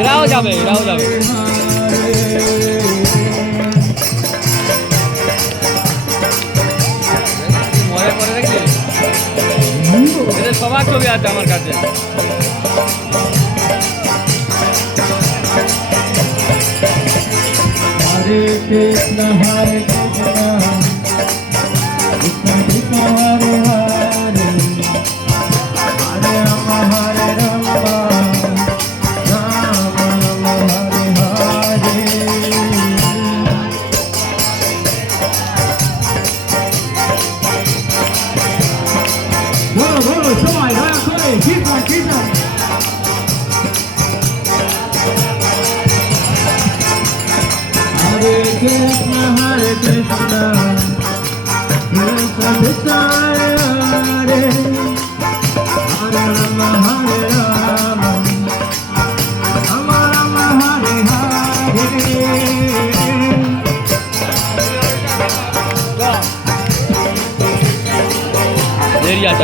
এরাও যাবে মনে করে দেখলি এদের সবার ছবি আছে আমার কাছে। হরে কৃষ্ণ হরে কৃষ্ণ কৃষ্ণ কৃষ্ণ হরে হরে হরে রাম হরে রাম রাম রাম হরে হরে। বলো বলো সবাই দয়া করে কীর্তন কীর্তন। Hare Krishna, Hare Krishna, Krishna Krishna Hare Hare, Hare Rama, Hare Rama, Rama Rama, Hare Hare. দেরি আছে।